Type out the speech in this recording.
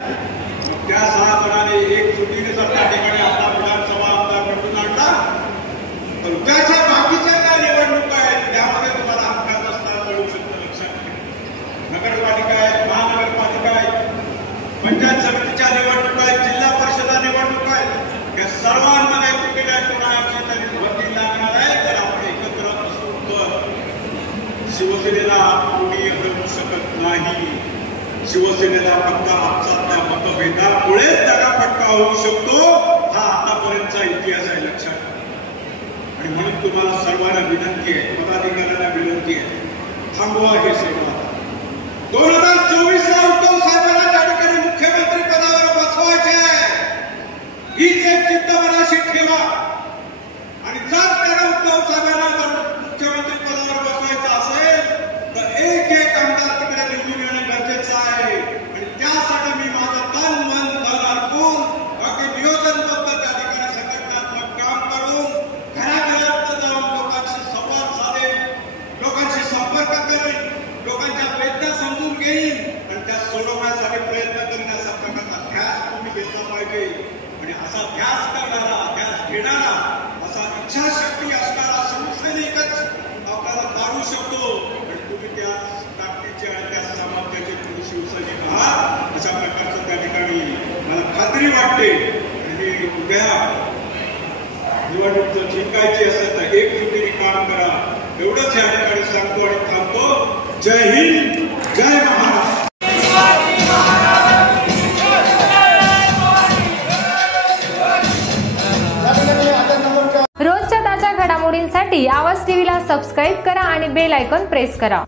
त्या 6 जणांनी एक चुकीने जर त्या ठिकाणी आपला विधानसभा आमदार निवडून आणला, पण त्याच्या बाकीच्या काय निवडणुका आहेत त्यामध्ये तुम्हाला हक्काचा स्थान मिळू शकतं. लक्षात घ्या. नगरपालिका आहे, महानगरपालिका आहे, पंचायत समितीच्या निवडणुका आहेत, जिल्हा परिषदा निवडणुका आहेत, या सर्वांमध्ये कुठल्या कोणाची तरी भरती लागणार आहे. तर आपण एकत्र असून शिवसेनेला कोणी हरवू शकत नाही. शिवसेनेला फक्त आमचा त्या मतभेदामुळेच दगाफटका होऊ शकतो. हा आतापर्यंतचा इतिहास आहे. लक्षात घ्या. आणि म्हणून तुम्हाला सर्वांना विनंती आहे, पदाधिकाऱ्यांना विनंती आहे, थांबवा हे सेवा. 2024 ला उद्धव साहेबांना त्या ठिकाणी मुख्यमंत्री पदावर बसवायचे हीच एक चिंता मनाशी ठेवा. आणि जर त्याला उद्धव साहेबांना जर मुख्यमंत्री पदावर बसवायचं असेल तर एक आमदार तिकडे निवडून येणं गरजेचं आहे. आणि त्यासाठी मी माझं तन मन धन अर्पून अगदी नियोजनबद्ध त्या ठिकाणी संघटनात्मक काम करून घराघरात जाऊन लोकांशी संवाद साधेन, लोकांशी संपर्क करेन, लोकांच्या वेदना समजून घेईन आणि त्या सोडवण्यासाठी प्रयत्न करीन. असा प्रकारचा ध्यास तुम्ही घेतला पाहिजे. आणि असा ध्यास करणारा, ध्यास घेणारा, असा इच्छाशक्ती असणारा शिवसैनिकच आपल्याला तारू शकतो. आणि तुम्ही त्या ताकदीचे आणि त्या सामर्थ्याचे तुम्ही शिवसैनिक आहात अशा प्रकारचं त्या ठिकाणी मला खात्री वाटते. आणि उद्या निवडणूक जर जिंकायची असेल तर एकजुटीने काम करा, एवढंच या ठिकाणी सांगतो आणि थांबतो. जय हिंद, जय महाराष्ट्र. रोजच्या ताज्या घडामोडींसाठी आवाज टीव्हीला सबस्क्राईब करा आणि बेल आयकॉन प्रेस करा.